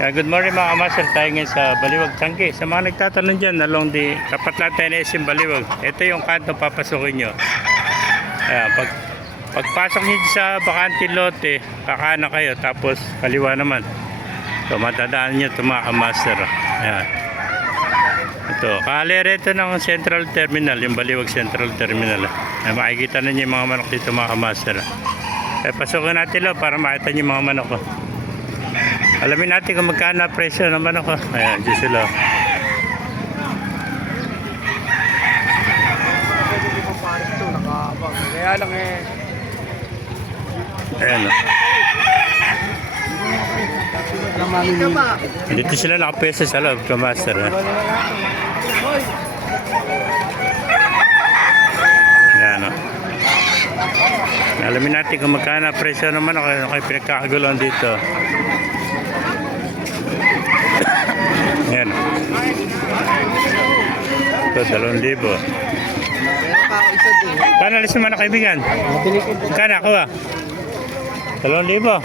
Good morning mga kamaster, tayo ngayon sa Baliwag, Changi. Sa mga nagtatanong dyan, along di tapat lang tayo na SM Baliwag. Ito yung kanto papasukin nyo. Ayan, pagpasok nyo sa bakante lote, kakana kayo, tapos kaliwa naman. So matadaan nyo ito mga kamaster. Ayan. Ito, kalere ito ng Central Terminal, yung Baliwag Central Terminal. Ayan, makikita na nyo yung mga manok dito mga kamaster. Pasukin natin lo para makita nyo yung mga manok ko. Alamin natin kung magkano presyo naman ako. Ayan, dyan sila. Kaya lang Ayan o. Dito sila nakapwesto sa loob, kamaster. Ayan o. Alamin natin kung magkano presyo naman ako. Ano kayo pinagkakagulong dito. Ayan. Ito, 2,000. Paano alis naman na kaibigan? Kano ako 2,000.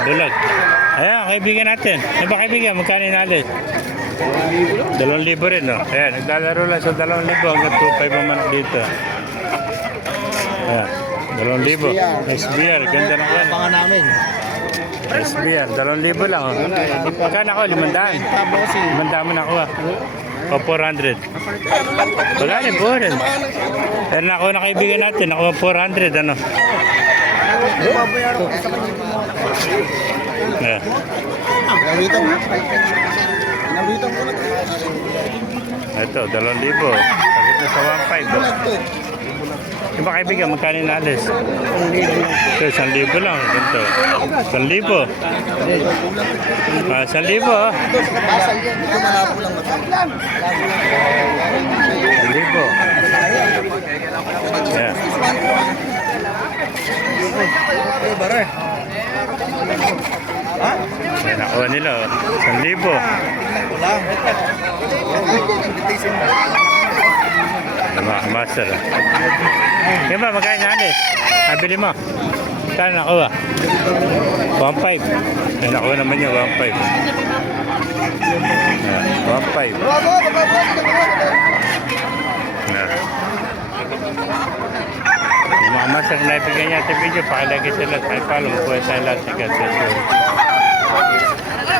Bulag. Ayan, kaibigan natin. Ano ba kaibigan? Magkano inalis? 2,000 rin, no? Ayan, naglalaro lang sa 2,000 hanggang 2,500 ang manok dito. Ayan, 2,000. SBR, ganda ng kwan. Pangan namin. SBR, 2,000 lang. Oh. Magkano ako? 500. 500 mo na ako. O 400. Wala rin, 400. Pero na ako na kaibigan natin. Ako 400, ano? Yeah. Ito, 2,000. Sakit na sa 1,500. Yung ba kaibigan, magkano inalis? Ito, 1,000 lang. Ito, 1,000. 1,000. 1,000. Yeah. Yan, nakuha nila. 1,000. Master. Yan ba, magkano inalis? Nabili mo? Kano nakuha? 1,500. Yan, nakuha naman niya, 1,500. 1,500. Yung mga master na ibigay niya ito video, pakilagay sila. Ay, follow mo po sa lahat.